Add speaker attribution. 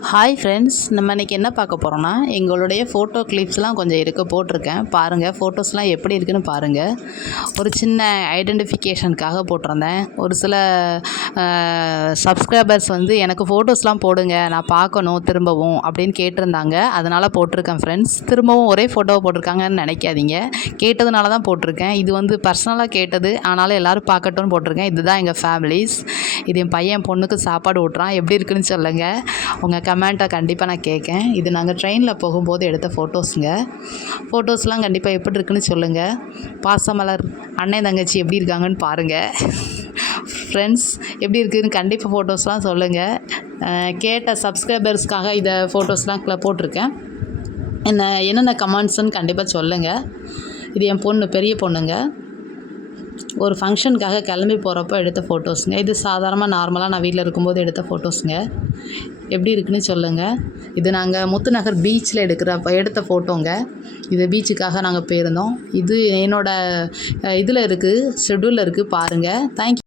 Speaker 1: Hi friends நம்ம இன்றைக்கி என்ன பார்க்க போகிறோன்னா எங்களுடைய ஃபோட்டோ கிளிப்ஸ்லாம் கொஞ்சம் இருக்க போட்டிருக்கேன். பாருங்கள் ஃபோட்டோஸ்லாம் எப்படி இருக்குன்னு பாருங்கள் ஒரு சின்ன ஐடென்டிஃபிகேஷனுக்காக போட்டிருந்தேன். ஒரு சில சப்ஸ்கிரைபர்ஸ் வந்து எனக்கு ஃபோட்டோஸ்லாம் போடுங்க நான் பார்க்கணும் திரும்பவும் அப்படின்னு கேட்டிருந்தாங்க. அதனால் போட்டிருக்கேன் ஃப்ரெண்ட்ஸ் திரும்பவும் ஒரே ஃபோட்டோவை போட்டிருக்காங்கன்னு நினைக்காதீங்க. கேட்டதுனால தான் போட்டிருக்கேன். இது வந்து பர்சனலாக கேட்டது. ஆனாலும் எல்லோரும் பார்க்கட்டும்னு போட்டிருக்கேன். இதுதான் எங்கள் ஃபேமிலிஸ் இது என் பையன் பொண்ணுக்கு சாப்பாடு ஊட்டுறான். எப்படி இருக்குன்னு சொல்லுங்கள் உங்கள் கமெண்ட்டை கண்டிப்பாக நான் கேட்கேன். இது நாங்கள் ட்ரெயினில் போகும்போது எடுத்த ஃபோட்டோஸுங்க ஃபோட்டோஸ்லாம் கண்டிப்பாக எப்படி இருக்குன்னு சொல்லுங்கள் பாசமலர் அண்ணன் தங்கச்சி எப்படி இருக்காங்கன்னு பாருங்கள் ஃப்ரெண்ட்ஸ் எப்படி இருக்குதுன்னு கண்டிப்பாக ஃபோட்டோஸ்லாம் சொல்லுங்கள் கேட்ட சப்ஸ்கிரைபர்ஸ்க்காக இதை ஃபோட்டோஸ்லாம் கிள போட்டிருக்கேன். என்ன என்னென்ன கமெண்ட்ஸ்ன்னு கண்டிப்பாக சொல்லுங்கள் இது என் பொண்ணு பெரிய பொண்ணுங்க. ஒரு ஃபங்க்ஷனுக்காக கிளம்பி போகிறப்போ எடுத்த ஃபோட்டோஸுங்க இது சாதாரணமாக நார்மலாக நான் வீட்டில் இருக்கும்போது எடுத்த ஃபோட்டோஸுங்க எப்படி இருக்குன்னு சொல்லுங்கள் இது நாங்கள் முத்துநகர் பீச்சில் எடுக்கிற எடுத்த ஃபோட்டோங்க இது பீச்சுக்காக நாங்கள் போயிருந்தோம். இது என்னோடய இதில் இருக்குது ஷெட்யூலில் இருக்குது பாருங்கள் தேங்க்யூ